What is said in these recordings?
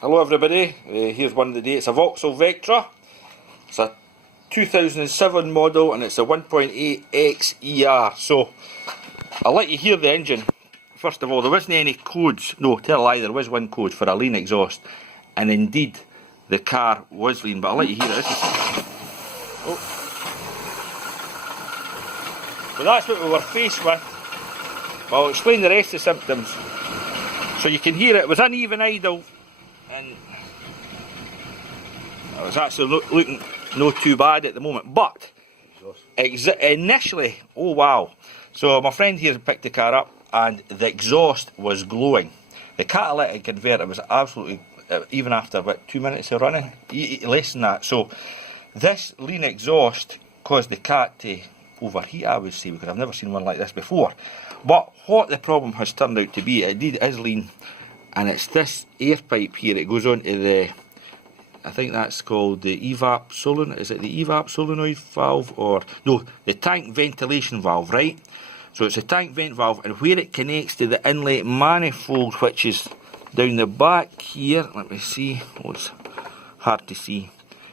Hello everybody, here's one of the day. It's a Vauxhall Vectra. It's a 2007 model and it's a 1.8 XER. So I'll let you hear the engine. First of all, there wasn't any codes. No, tell a lie, there was one code for a lean exhaust. And indeed, the car was lean, but I'll let you hear it. Oh. So that's what we were faced with. Well, I'll explain the rest of the symptoms. So you can hear it was uneven idle. And it was actually looking not too bad at the moment, but initially, oh wow. So my friend here picked the car up and the exhaust was glowing. The catalytic converter was absolutely, even after about 2 minutes of running, less than that. So this lean exhaust caused the cat to overheat, I would say, because I've never seen one like this before. But what the problem has turned out to be, it indeed is lean. And it's this air pipe here, it goes on to the, I think that's called the evap solenoid, is it the evap solenoid valve, or, no, the tank ventilation valve, right? So it's a tank vent valve, and where it connects to the inlet manifold, which is down the back here, let me see, oh, it's hard to see.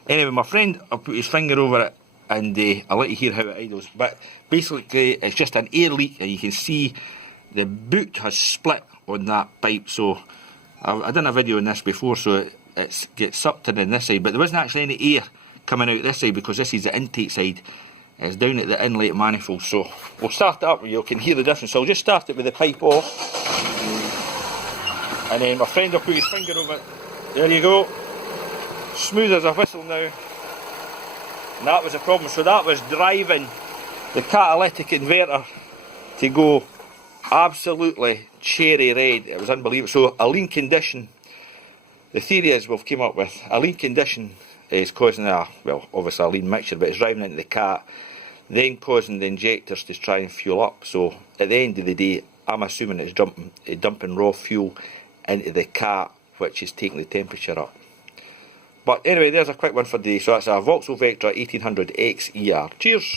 Anyway, my friend, I'll put his finger over it, and I'll let you hear how it idles, but basically it's just an air leak, and you can see the boot has split on that pipe. So I've done a video on this before, so it gets sucked in this side, but there wasn't actually any air coming out this side because this is the intake side. It's down at the inlet manifold. So we'll start it up where you can hear the difference. So I'll just start it with the pipe off, and then my friend will put his finger over it. There you go, smooth as a whistle now. And that was the problem. So that was driving the catalytic converter to go absolutely cherry red. It was unbelievable. So a lean condition, the theory is we've came up with, a lean condition is causing a, well, obviously a lean mixture, but it's driving into the cat, then causing the injectors to try and fuel up. So at the end of the day, I'm assuming it's dumping raw fuel into the cat, which is taking the temperature up. But anyway, there's a quick one for today. So that's a Vauxhall Vectra 1800 XER. Cheers!